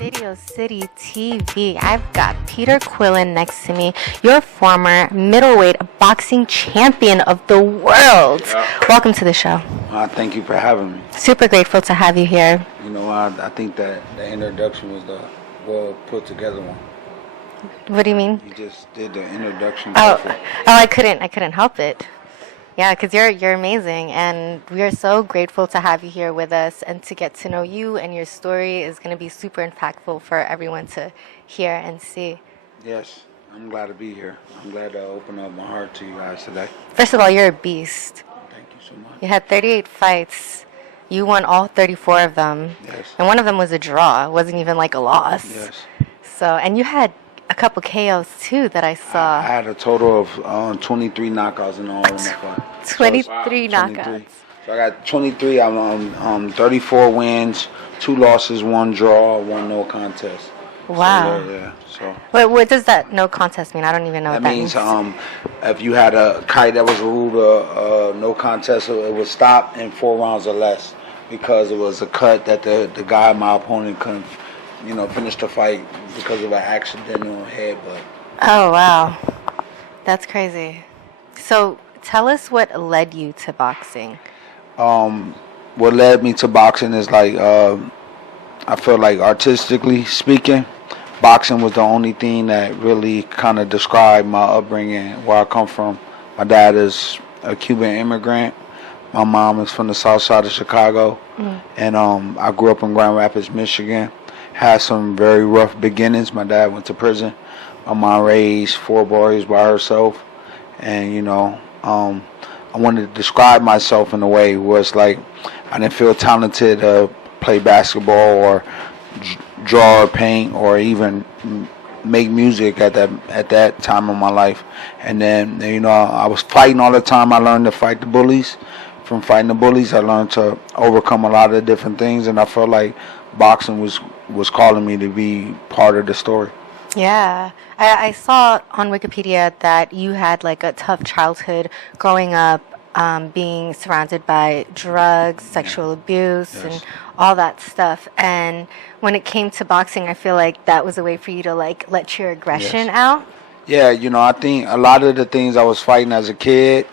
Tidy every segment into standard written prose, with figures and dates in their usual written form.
Video City TV. I've got Peter Quillin next to me, your former middleweight boxing champion of the world. Yeah. Welcome to the show. Thank you for having me. Super grateful to have you here. You know, I think that the introduction was the well put together one. What do you mean? You just did the introduction. I couldn't help it. Yeah, because you're amazing, and we are so grateful to have you here with us and to get to know you, and your story is going to be super impactful for everyone to hear and see. Yes, I'm glad to be here. I'm glad to open up my heart to you guys today. First of all, you're a beast. Thank you so much. You had 38 fights. You won all 34 of them. Yes. And one of them was a draw. It wasn't even like a loss. Yes. So, and you had a couple KOs too that I saw. I had a total of 23 knockouts in all of my fights. 23 knockouts. 23. So I got 23. I'm 34 wins, 2 losses, 1 draw, 1 no contest. Wow. So, yeah. So. What does that no contest mean? I don't even know what that means. That means if you had a fight that was ruled no contest, it would stop in 4 rounds or less because it was a cut that the guy, my opponent, couldn't, finish the fight because of an accidental headbutt. Oh, wow. That's crazy. So tell us what led you to boxing. What led me to boxing is I feel like artistically speaking, boxing was the only thing that really kind of described my upbringing, where I come from. My dad is a Cuban immigrant. My mom is from the south side of Chicago. And I grew up in Grand Rapids, Michigan. Had some very rough beginnings. My dad went to prison. My mom raised 4 boys by herself. And, I wanted to describe myself in a way where it's like I didn't feel talented to play basketball or draw or paint or even make music at that time of my life. And then, I was fighting all the time. I learned to fight the bullies. From fighting the bullies, I learned to overcome a lot of different things, and I felt like boxing was calling me to be part of the story. Yeah. I saw on Wikipedia that you had like a tough childhood growing up, being surrounded by drugs, sexual abuse, Yes. and all that stuff. And when it came to boxing, I feel like that was a way for you to like let your aggression out. Yeah, I think a lot of the things I was fighting as a kid,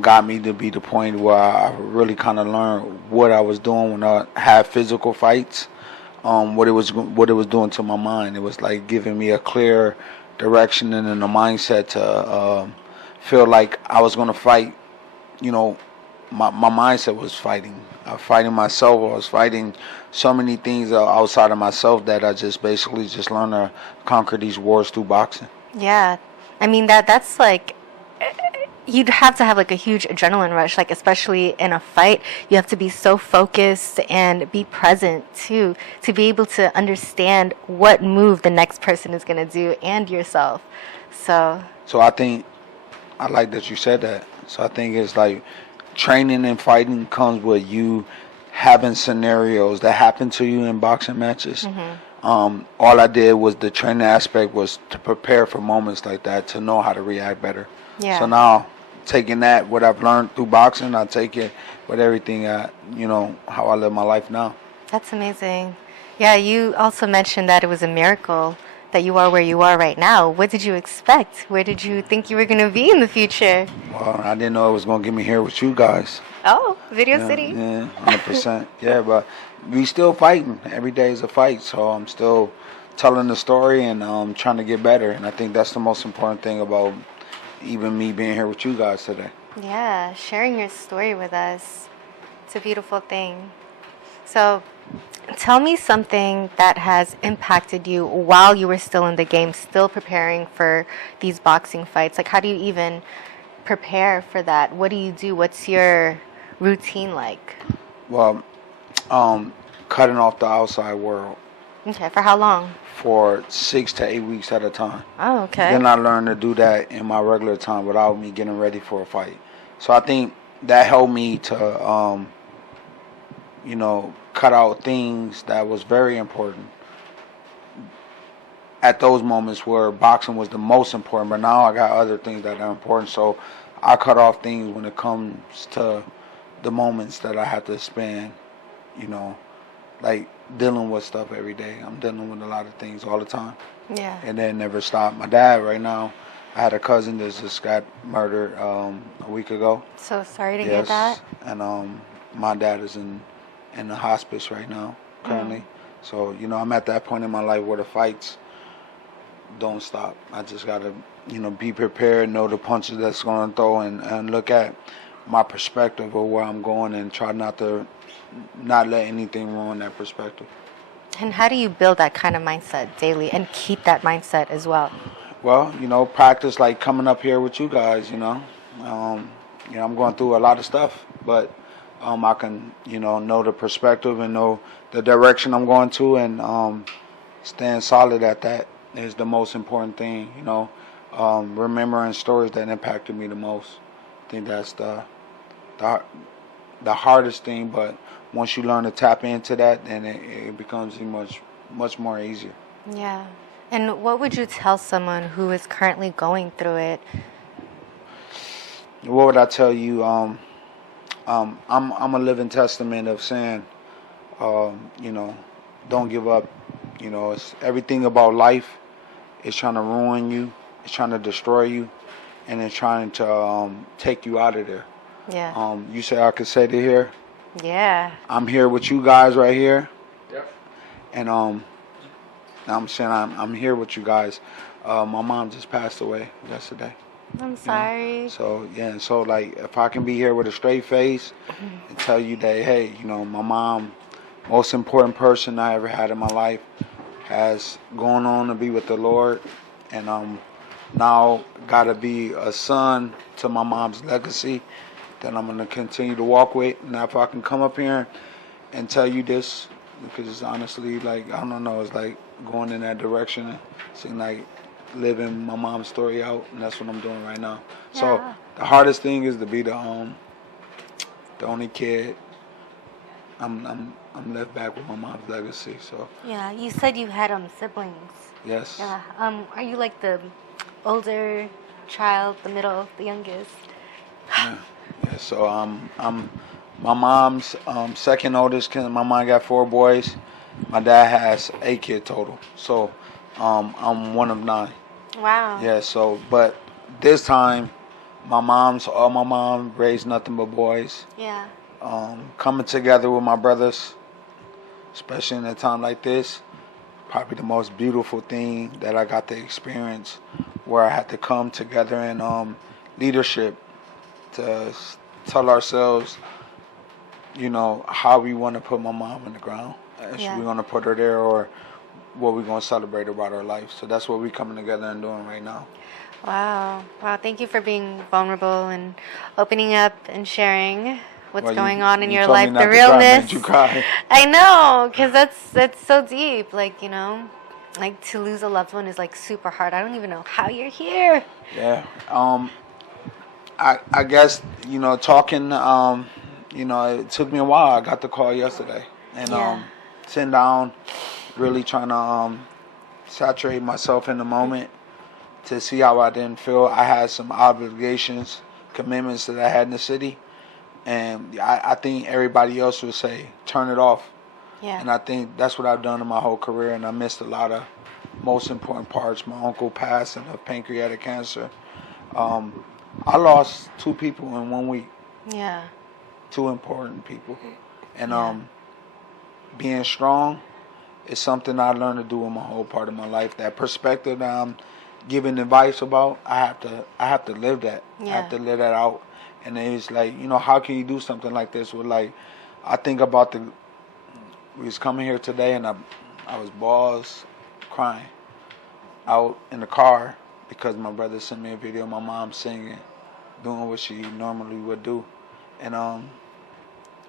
got me to be the point where I really kind of learned what I was doing when I had physical fights. What it was doing to my mind. It was like giving me a clear direction and a mindset to feel like I was going to fight. My mindset was fighting. I was fighting myself. I was fighting so many things outside of myself that I just basically just learned to conquer these wars through boxing. Yeah. I mean, that's like, you'd have to have like a huge adrenaline rush, like especially in a fight. You have to be so focused and be present too, to be able to understand what move the next person is going to do and yourself. So I think, I like that you said that. So I think it's like training and fighting comes with you having scenarios that happen to you in boxing matches. All I did was the training aspect was to prepare for moments like that, to know how to react better. yeah. So now, taking that, what I've learned through boxing, I take it with everything, how I live my life now. That's amazing. Yeah, you also mentioned that it was a miracle that you are where you are right now. What did you expect? Where did you think you were going to be in the future? Well, I didn't know it was going to get me here with you guys. Oh, Video City. Yeah, 100%. Yeah, but we still fighting. Every day is a fight, so I'm still telling the story and trying to get better. And I think that's the most important thing about even me being here with you guys today. Yeah, sharing your story with us. It's a beautiful thing. So, tell me something that has impacted you while you were still in the game, still preparing for these boxing fights. Like, how do you even prepare for that? What do you do? What's your routine like? Well, cutting off the outside world. Okay, for how long? For 6 to 8 weeks at a time. Oh, okay. Then I learned to do that in my regular time without me getting ready for a fight. So I think that helped me to, cut out things that was very important at those moments where boxing was the most important. But now I got other things that are important. So I cut off things when it comes to the moments that I have to spend, like dealing with stuff every day. I'm dealing with a lot of things all the time, Yeah. and then never stop. My dad right now, I had a cousin that just got murdered a week ago. So sorry to hear that. And my dad is in the hospice right now currently. So I'm at that point in my life where the fights don't stop. I just gotta be prepared, know the punches that's gonna throw, and look at my perspective of where I'm going, and try not let anything ruin that perspective. And how do you build that kind of mindset daily and keep that mindset as well? Well, practice like coming up here with you guys. I'm going through a lot of stuff, but I can know the perspective and know the direction I'm going to, and staying solid at that is the most important thing. Remembering stories that impacted me the most. I think that's the hardest thing, but once you learn to tap into that, then it becomes much more easier. Yeah. And what would you tell someone who is currently going through it? What would I tell you? I'm a living testament of saying, don't give up. It's everything about life is trying to ruin you, it's trying to destroy you, and it's trying to take you out of there. Yeah. You say I could say it here. Yeah. I'm here with you guys right here. Yep. And I'm saying I'm here with you guys. My mom just passed away yesterday. I'm sorry. So like if I can be here with a straight face and tell you that, hey, my mom, most important person I ever had in my life, has gone on to be with the Lord, and now gotta be a son to my mom's legacy that I'm gonna continue to walk with. And if I can come up here and tell you this, because it's honestly like I don't know, it's like going in that direction. It seems like living my mom's story out, and that's what I'm doing right now. Yeah. So the hardest thing is to be the only kid. I'm left back with my mom's legacy. So Yeah. You said you had siblings. yes. Yeah. Are you like the older child, the middle, the youngest? Yeah. So I'm my mom's second oldest kid. My mom got 4 boys. My dad has 8 kids total. So I'm one of 9. Wow. Yeah. So but this time, my mom raised nothing but boys. Yeah. Coming together with my brothers, especially in a time like this, probably the most beautiful thing that I got to experience, where I had to come together in leadership to tell ourselves, how we want to put my mom in the ground. If Yeah. we're going to put her there, or what we're going to celebrate about her life. So that's what we're coming together and doing right now. Wow. Wow. Thank you for being vulnerable and opening up and sharing what's Well, going on in you your told me life, not the to cry, realness. made you cry. I know, because that's so deep. Like, like to lose a loved one is like super hard. I don't even know how you're here. Yeah. I guess, talking, it took me a while. I got the call yesterday. And Yeah. sitting down, really trying to saturate myself in the moment to see how I didn't feel. I had some obligations, commitments that I had in the city. And I think everybody else would say, turn it off. Yeah. And I think that's what I've done in my whole career. And I missed a lot of most important parts. My uncle passing of pancreatic cancer. I lost 2 people in 1 week. Yeah. 2 important people. And Yeah. being strong is something I learned to do in my whole part of my life. That perspective that I'm giving advice about, I have to live that. Yeah. I have to live that out. And it's like, how can you do something like this with, like, I think about we was coming here today, and I was balls crying out in the car because my brother sent me a video of my mom singing, doing what she normally would do, and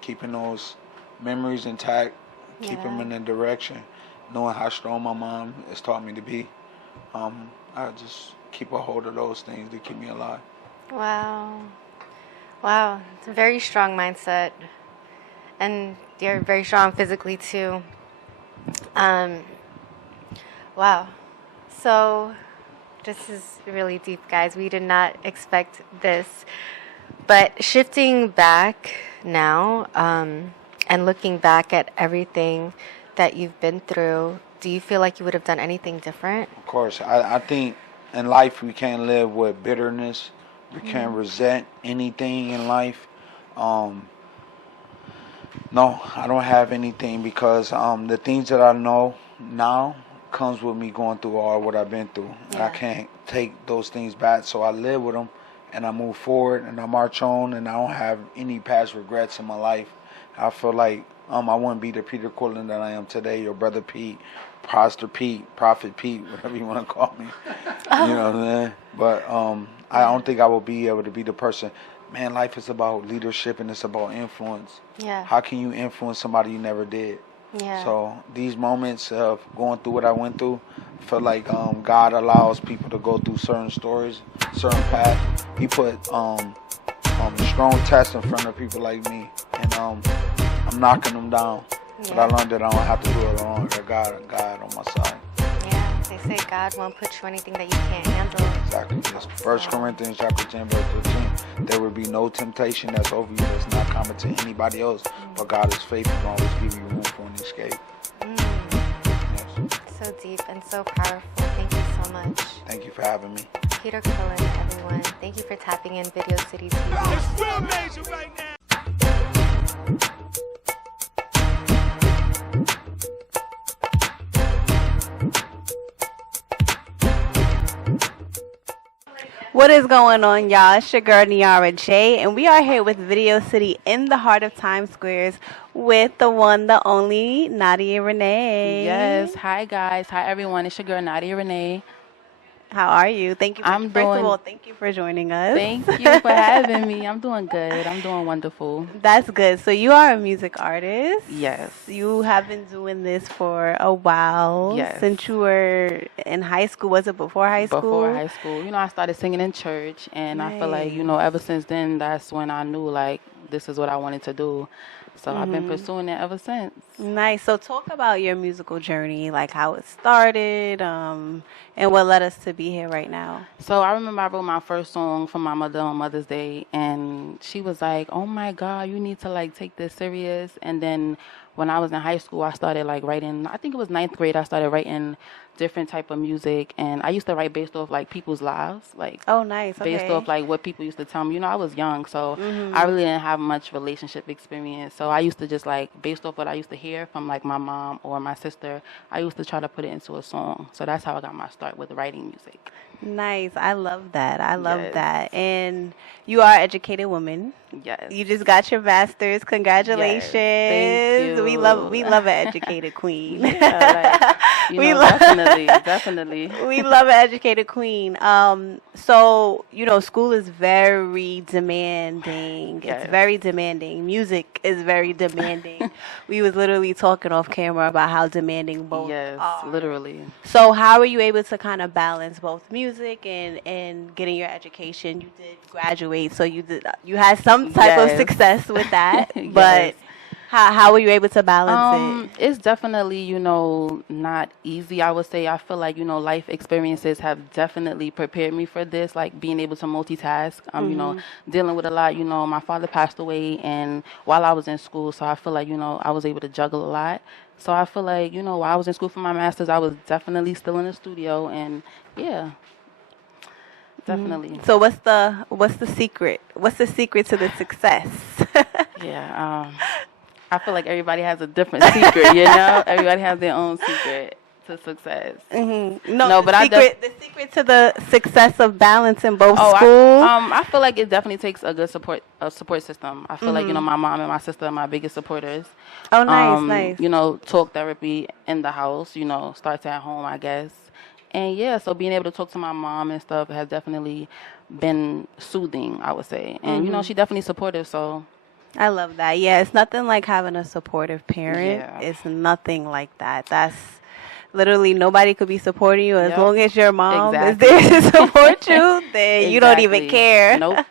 keeping those memories intact, keep them in the direction, knowing how strong my mom has taught me to be. I just keep a hold of those things to keep me alive. Wow. Wow. It's a very strong mindset. And you're very strong physically too. Wow. So this is really deep, guys. We did not expect this. But shifting back now, And looking back at everything that you've been through, do you feel like you would have done anything different? Of course, I think in life we can't live with bitterness. We can't resent anything in life. Um, no, I don't have anything because the things that I know now comes with me going through all what I've been through. And I can't take those things back, so I live with them and I move forward and I march on, and I don't have any past regrets in my life. I feel like I wouldn't be the Peter Quillin that I am today, your brother Pete, Pastor Pete, Prophet Pete, whatever you want to call me. You know what I'm saying? But I don't think I will be able to be the person. Man, life is about leadership and it's about influence. Yeah. How can you influence somebody you never did? Yeah. So these moments of going through what I went through, I feel like God allows people to go through certain stories, certain paths. He put strong tests in front of people like me, and I'm knocking them down. But I learned that I don't have to do it alone. I got God on my side. Yeah, they say God won't put you anything that you can't handle. Exactly. Yes. 1 Corinthians chapter 10, verse 15. There will be no temptation that's over you that's not common to anybody else, but God is faithful and always give you room for an escape. Yes. So deep and so powerful. Thank you so much. Thank you for having me. Peter Quillin, everyone. Thank you for tapping in Video City TV. It's real major right now. What is going on, y'all? It's your girl Niara J, and we are here with Video City in the heart of Times Squares with the one, the only NADIA Renee. Yes. Hi, guys. Hi, everyone. It's your girl, NADIA Renee. How are you? Thank you. First of all, thank you for joining us. Thank you for having me. I'm doing good. I'm doing wonderful. That's good. So you are a music artist. Yes. You have been doing this for a while. Yes. Since you were in high school. Was it before high school? Before high school. You know, I started singing in church, and I feel like, you know, ever since then, that's when I knew, like, this is what I wanted to do. So I've been pursuing it ever since. Nice. So talk about your musical journey, like how it started, and what led us to be here right now. So I remember I wrote my first song for my mother on Mother's Day, and she was like, "Oh my God, you need to like take this serious." And then when I was in high school, I started like writing. I think it was 9th grade. I started writing different type of music, and I used to write based off like people's lives, like Oh, nice. Okay. based off like what people used to tell me. You know, I was young, so I really didn't have much relationship experience. So I used to just like based off what I used to hear from like my mom or my sister, I used to try to put it into a song. So that's how I got my start with writing music. Nice. I love that. I love Yes. that. And you are an educated woman. Yes. You just got your master's. Congratulations. Thank you. We love an educated queen. Yeah, like, you We know, love- definitely. We love an educated queen. So, you know, school is very demanding. Yes. It's very demanding. Music is very demanding. We was literally talking off camera about how demanding both Yes, are. literally. So how were you able to kind of balance both music and getting your education? You did graduate, so you had some type of Yes. success with that. Yes. But how were you able to balance it? It's definitely, you know, not easy, I would say. I feel like, you know, life experiences have definitely prepared me for this, like being able to multitask, you know, dealing with a lot. You know, my father passed away and while I was in school, so I feel like, you know, I was able to juggle a lot. So I feel like, you know, while I was in school for my master's, I was definitely still in the studio, and yeah, definitely. So what's the secret? What's the secret to the success? Yeah, I feel like everybody has a different secret, you know? Everybody has their own secret to success. No, but the secret to the success of balancing both Oh, school. I feel like it definitely takes a good support system. I feel like, you know, my mom and my sister are my biggest supporters. Oh, nice. You know, talk therapy in the house, you know, starts at home, I guess. And yeah, so being able to talk to my mom and stuff has definitely been soothing, I would say. And, you know, she definitely supportive, so. I love that. Yeah, it's nothing like having a supportive parent. Yeah. It's nothing like that. That's literally nobody could be supporting you as Yep. long as your mom Exactly. is there to support you. Then you don't even Exactly. care. Nope.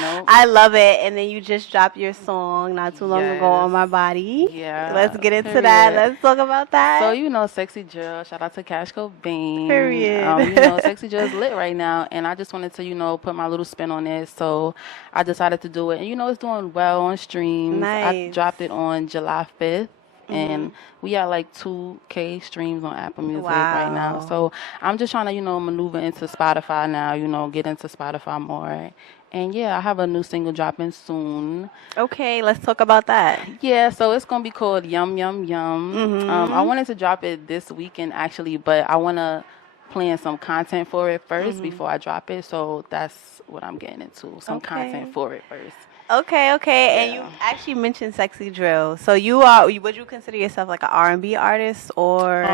Nope. I love it. And then you just dropped your song not too long ago on My Body. Yeah. Let's get into that. Let's talk about that. So, you know, Sexy Jill, shout out to Cash Cobain. Period. You know, Sexy Jill is lit right now, and I just wanted to, you know, put my little spin on it. So I decided to do it. And, you know, it's doing well on streams. Nice. I dropped it on July 5th. And we got like 2K streams on Apple Music right now. So I'm just trying to, you know, maneuver into Spotify now, you know, get into Spotify more. And yeah, I have a new single dropping soon. Okay, let's talk about that. Yeah, so it's going to be called Yum Yum Yum. I wanted to drop it this weekend actually, but I want to plan some content for it first before I drop it. So that's what I'm getting into, some content for it first. Okay. Yeah. And you actually mentioned Sexy Drill. So would you consider yourself like an R&B artist, or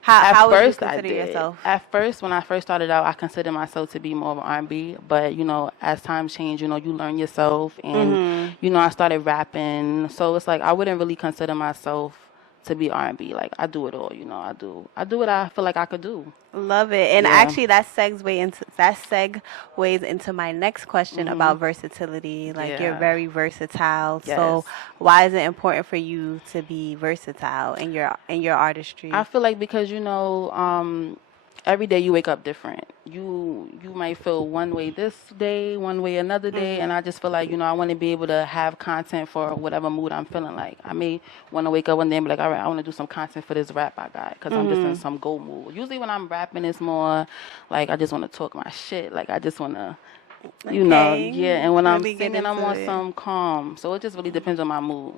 how would you consider yourself? At first, when I first started out, I considered myself to be more of an R&B. But, you know, as times change, you know, you learn yourself. And, you know, I started rapping. So it's like I wouldn't really consider myself to be R&B. Like, I do it all, you know. I do what I feel like I could do. Love it. And actually that segues into my next question about versatility. Like, you're very versatile. Yes. So why is it important for you to be versatile in your artistry? I feel like because, you know, every day you wake up different. You might feel one way this day, one way another day, and I just feel like, you know, I want to be able to have content for whatever mood I'm feeling like. I may want to wake up one day and be like, all right, I want to do some content for this rap I got because I'm just in some go mood. Usually when I'm rapping, it's more like I just want to talk my shit. Like I just want to, you know, and when I'm singing, I'm on some calm. So it just really depends on my mood.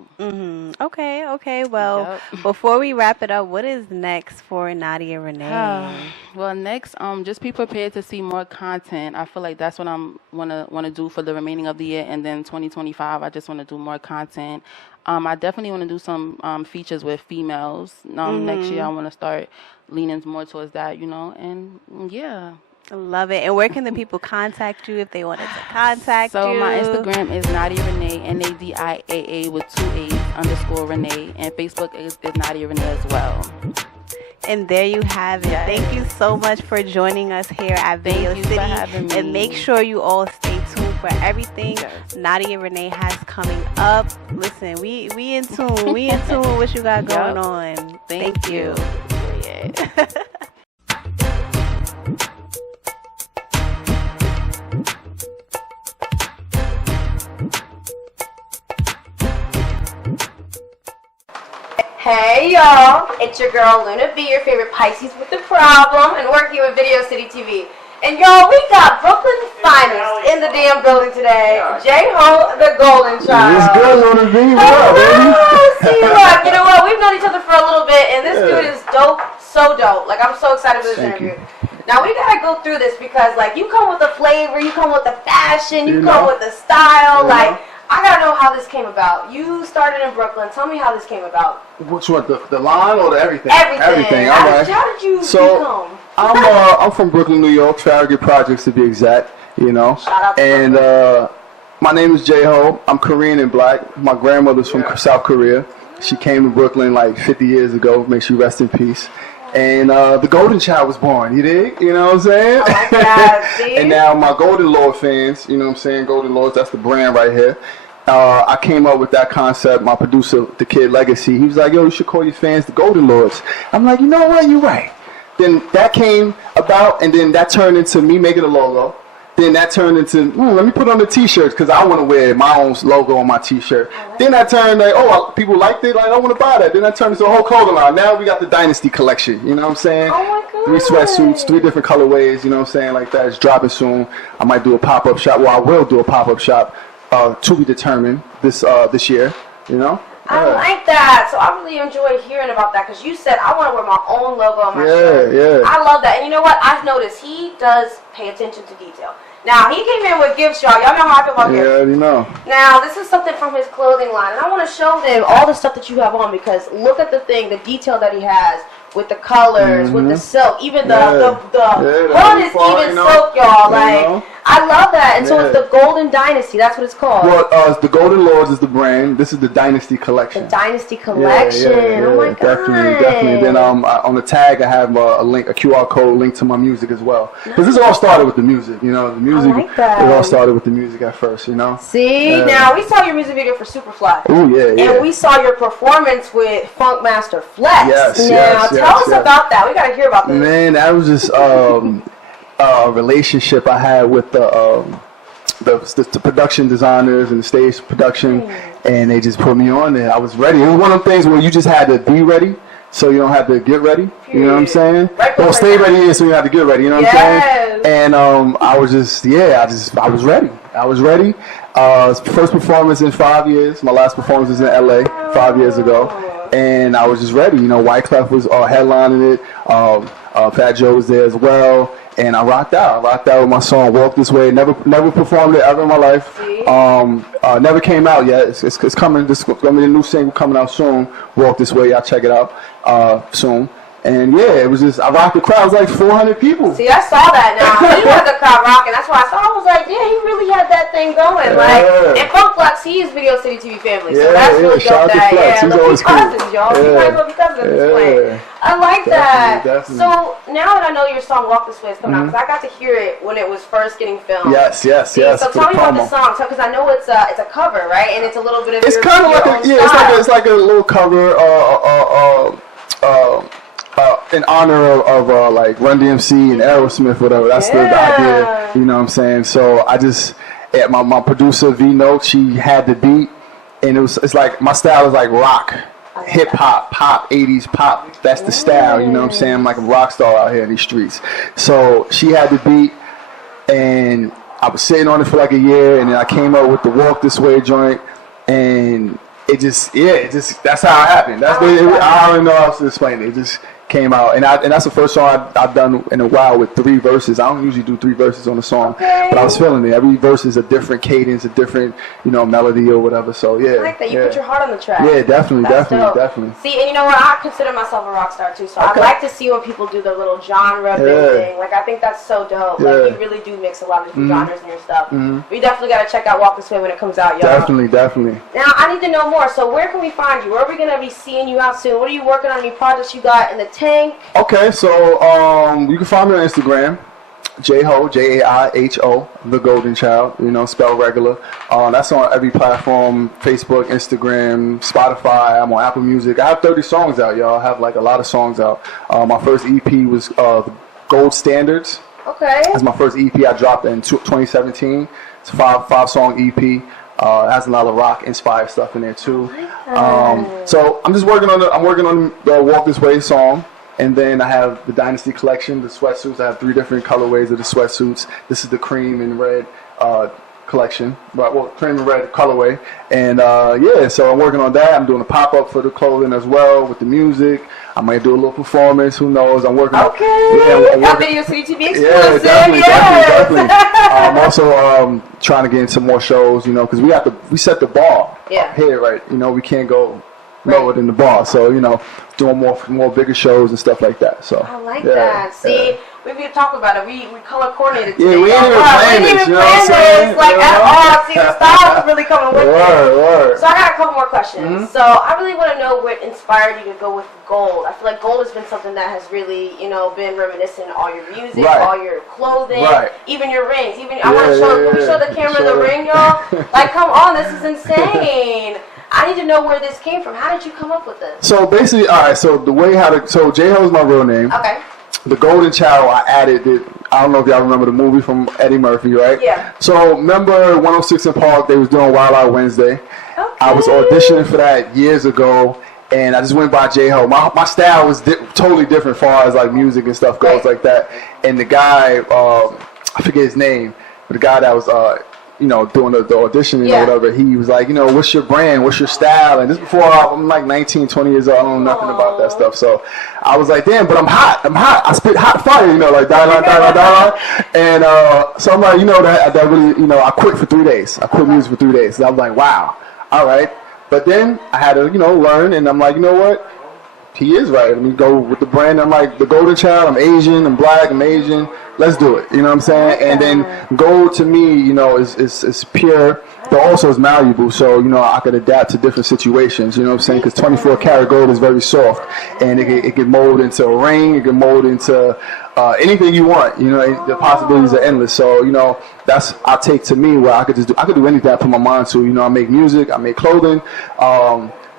Okay. Well, before we wrap it up, what is next for Nadia Renee? Well, next, just be prepared to see more content. I feel like that's what I'm wanna do for the remaining of the year, and then 2025, I just want to do more content. I definitely want to do some features with females. Next year, I want to start leaning more towards that, you know, and yeah. I love it. And where can the people contact you if they wanted to contact you? So my Instagram is Nadia Renee, NADIAA with 2 A's _ Renee, and Facebook is Nadia Renee as well. And there you have it. Thank you so much for joining us here at Video City. For having me. And make sure you all stay tuned for everything Nadia Renee has coming up. Listen, we in tune. We in tune with what you got going on. Thank you. Yeah. Hey y'all, it's your girl Luna B, your favorite Pisces with the problem, and we're here with Video City TV. And y'all, we got Brooklyn finest in the damn building today. J-Ho, the Golden Child. It's good, Luna B. What up, baby? See, look, you know what? We've known each other for a little bit, and this dude is dope, so dope. Like, I'm so excited for this interview. Now, we gotta go through this because, like, you come with the flavor, you come with the fashion, you come with the style, like. I gotta know how this came about. You started in Brooklyn. Tell me how this came about. Which one? The line or the everything? Everything. All right. How did you become? I'm from Brooklyn, New York, Farragut Projects to be exact. You know. Shout out to and my name is J-Ho. I'm Korean and black. My grandmother's from South Korea. She came to Brooklyn like 50 years ago. May she rest in peace. And the Golden Child was born, you dig? You know what I'm saying? Oh my God, see? And now my Golden Lord fans, you know what I'm saying? Golden Lords, that's the brand right here. I came up with that concept. My producer, the Kid Legacy, he was like, yo, you should call your fans the Golden Lords. I'm like, you know what? You're right. Then that came about, and then that turned into me making a logo. Then that turned into, let me put on the t-shirts because I want to wear my own logo on my t-shirt. Then I turned like, people liked it, like I want to buy that. Then I turned into a whole clothing line. Now we got the Dynasty collection, you know what I'm saying? Oh my God. 3 sweatsuits, 3 different colorways, you know what I'm saying? Like that. It's dropping soon. I might do a pop-up shop. Well, I will do a pop-up shop to be determined this year, you know? I like that. So I really enjoyed hearing about that because you said I want to wear my own logo on my shirt. Yeah. I love that. And you know what? I've noticed he does pay attention to detail. Now, he came in with gifts, y'all. Y'all know how I feel about gifts. Yeah, you know. Now, this is something from his clothing line. And I want to show them all the stuff that you have on because look at the thing, the detail that he has with the colors, with the silk. Even the hood is even silk, y'all. Like, I love that. And so it's the Golden Dynasty. That's what it's called. Well, the Golden Lords is the brand. This is the Dynasty Collection. The Dynasty Collection. Oh my god. Definitely. Then on the tag, I have a link, a QR code link to my music as well. Because this all started with the music. You know, the music. I like that. It all started with the music at first. You know. See, now we saw your music video for Superfly. Oh yeah. And we saw your performance with Funkmaster Flex. Yes. Now tell us about that. We gotta hear about this. Man, that was just a relationship I had with the production designers and the stage production, and they just put me on there. I was ready. It was one of them things where you just had to be ready, so you don't have to get ready. You know what I'm saying? Well, stay ready, so you have to get ready. You know what I'm saying? And I was just, I was ready. I was ready. First performance in 5 years. My last performance was in LA 5 years ago, and I was just ready. You know, Wyclef was headlining it. Fat Joe was there as well. And I rocked out. I rocked out with my song "Walk This Way." Never performed it ever in my life. Never came out yet. It's coming. This is gonna be a new single coming out soon. "Walk This Way." Y'all check it out soon. And yeah, it was just, I rocked the crowd. It was like 400 people. See, I saw that now. He had the crowd rocking. That's why I saw. I was like, yeah, he really had that thing going. Like, and Funk Flex, he is Video City TV family. So that's really dope. That He's always cousins, y'all. You might as well be cousins at this point. I like that. Definitely. So now that I know your song "Walk This Way" is coming out, because I got to hear it when it was first getting filmed. Yes. So tell me about the song, because I know it's a cover, right? And it's a little bit of your own style. It's like a little cover. In honor of like Run DMC and Aerosmith, whatever. That's the idea. You know what I'm saying? So I just, my producer V Note, she had the beat, and it's like my style is like rock, hip hop, pop, 80s pop. That's the style. You know what I'm saying? I'm like a rock star out here in these streets. So she had the beat, and I was sitting on it for like a year, and then I came up with the "Walk This Way" joint, and it just that's how it happened. I don't even know how else to explain it. It just came out, and that's the first song I've done in a while with 3 verses. I don't usually do 3 verses on a song, but I was feeling it. Every verse is a different cadence, a different, melody or whatever. So yeah, I like that you put your heart on the track. Yeah, definitely. See, and you know what? I consider myself a rock star too, so I like to see when people do the little genre thing. Like, I think that's so dope. Like, you really do mix a lot of different genres in your stuff. We definitely got to check out "Walk This Way" when it comes out, y'all. Definitely. Now, I need to know more. So where can we find you? Where are we going to be seeing you out soon? What are you working on? Any projects you got in the tank? Okay, so you can find me on Instagram, Jaiho, Jaiho, the Golden Child, spelled regular. That's on every platform: Facebook, Instagram, Spotify. I'm on Apple Music. I have 30 songs out, y'all. I have like a lot of songs out. My first EP was Gold Standards. Okay. That's my first EP I dropped in 2017. It's a five-song EP. It has a lot of rock inspired stuff in there too. So I'm just working on the "Walk This Way" song. And then I have the Dynasty collection, the sweatsuits. I have 3 different colorways of the sweatsuits. This is the cream and red collection. Well, cream and red colorway. And so I'm working on that. I'm doing a pop-up for the clothing as well with the music. I might do a little performance. Who knows? I'm working on... Got Video City TV exclusive. Definitely. I'm also trying to get into more shows, because we set the bar here, right? We can't go lower than the bar. So, doing more bigger shows and stuff like that. So I like that. See, we need to talk about it. We color coordinated today. Yeah, we ain't even plan this. Like at all. See, the style is really coming with it. So I got a couple more questions. So I really want to know what inspired you to go with gold. I feel like gold has been something that has really, been reminiscent. All your music, all your clothing, even your rings. I want to show. Can we show the camera the ring, y'all? Like, come on, this is insane. I need to know where this came from. How did you come up with this? So basically, so Jaiho is my real name. Okay. The Golden Child, I added it. I don't know if y'all remember the movie from Eddie Murphy, right? Yeah. So remember 106 in Park, they was doing Wild Out Wednesday. Okay. I was auditioning for that years ago, and I just went by Jaiho. My style was totally different as far as like music and stuff goes like that. And the guy, I forget his name, but the guy that was doing the auditioning or whatever, he was like, what's your brand? What's your style? And this before I'm like 19, 20 years old. I don't know nothing about that stuff. So I was like, damn, but I'm hot. I spit hot fire, like da. And so I'm like, that really, I quit for 3 days. I quit music for 3 days. So I was like, wow, all right. But then I had to, learn, and I'm like, you know what? he is right. Let me go with the brand. I'm like the golden child. I'm Asian. I'm black. I'm Asian. Let's do it. You know what I'm saying? And then gold to me, you know, is pure, but also is malleable. So, you know, I could adapt to different situations. You know what I'm saying? Because 24 karat gold is very soft, and it can mold into a ring. It can mold into anything you want. You know, the possibilities are endless. So, you know, that's I take to me where I could do anything I put my mind to. You know, I make music. I make clothing.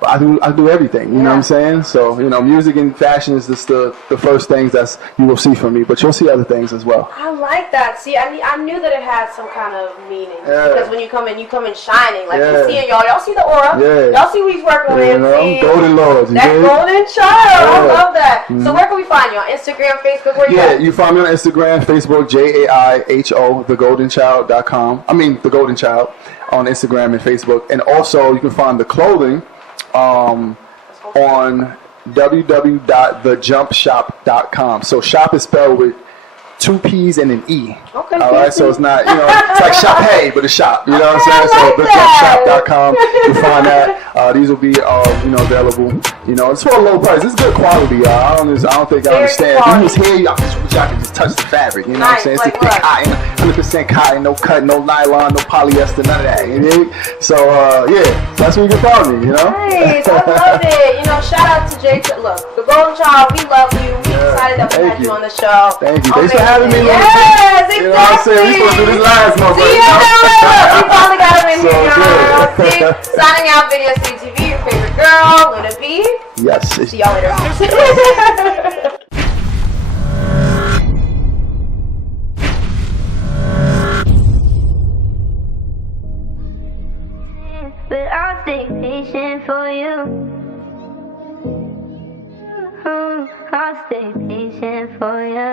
But I do everything, you know what I'm saying? So, you know, music and fashion is just the first things that you will see from me, but you'll see other things as well. I like that. See, I knew that it had some kind of meaning. Because when you come in shining. Like, you see it, y'all see the aura. Y'all see who he's working with. You know, golden lords. That golden child. I love that. So where can we find you? On Instagram, Facebook? Where you at? You find me on Instagram, Facebook, JAIHO, thegoldenchild.com. I mean, The Golden Child on Instagram and Facebook. And also, you can find the clothing on www.thejumpshop.com. So shop is spelled with 2 P's and an E. Okay. All right, so it's not, you know, it's like shop hey, but it's shop. You know what I'm saying? So thejumpshop.com, you find that. These will be, you know, available. You know, it's for a low price. It's good quality, y'all. I don't think I understand. If you was here, y'all can just touch the fabric. You know what I'm saying? It's like thick cotton, 100% cotton, no cut, no nylon, no polyester, none of that. You know? So yeah, that's where you can find me. You know. Nice, I love it. You know, shout out to Jay. Look, the Golden Child, we love you. We excited that we had you on the show. Thank you. Thanks for having me. Yes, exactly. You know what I'm saying? We supposed to do this last month. See, we finally got him in here, y'all. See, signing out, Video City TV, your favorite girl, Luna B. Yes. See y'all later. But I'll stay patient for you. I'll stay patient for you.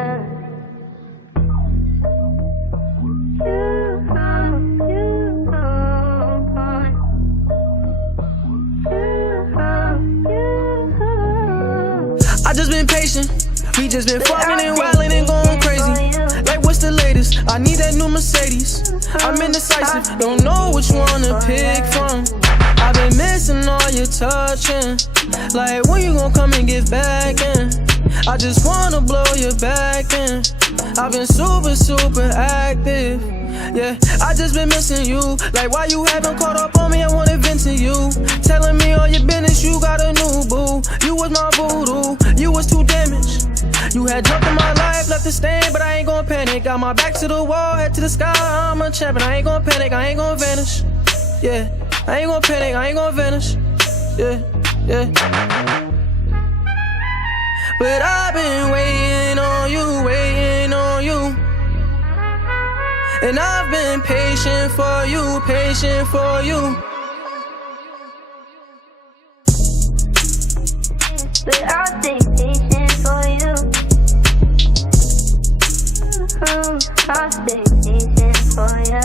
I just been patient. We just been fucking and wildin' and going crazy. Like what's the latest? I need that new Mercedes. I'm indecisive, don't know which one to pick from. I've been missing all your touching. Like when you gon' come and get back in? I just wanna blow your back in. I've been super active. Yeah, I just been missing you. Like why you haven't caught up on me, I wanna vent to you. Telling me all your business, you got a new boo. You was my voodoo, you was too damaged. You had jumped in my life, left a stain, but I ain't gon' panic. Got my back to the wall, head to the sky, I'm a champion. I ain't gon' panic, I ain't gon' vanish. Yeah, I ain't gon' panic, I ain't gon' vanish. Yeah. But I've been waiting on you. And I've been patient for you. But I'll stay patient for you. I'll stay patient for you.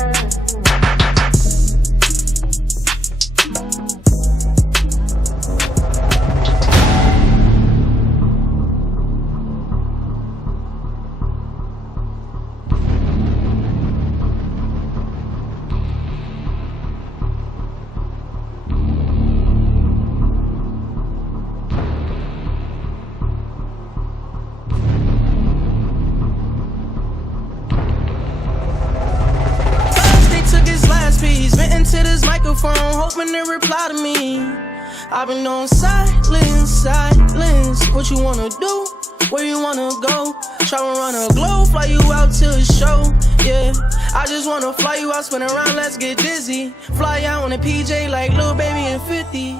To this microphone, hoping to reply to me. I've been on silence. What you wanna do? Where you wanna go? Try to run a globe, fly you out to a show. Yeah, I just wanna fly you out, spin around, let's get dizzy. Fly out on a PJ like Lil Baby and 50.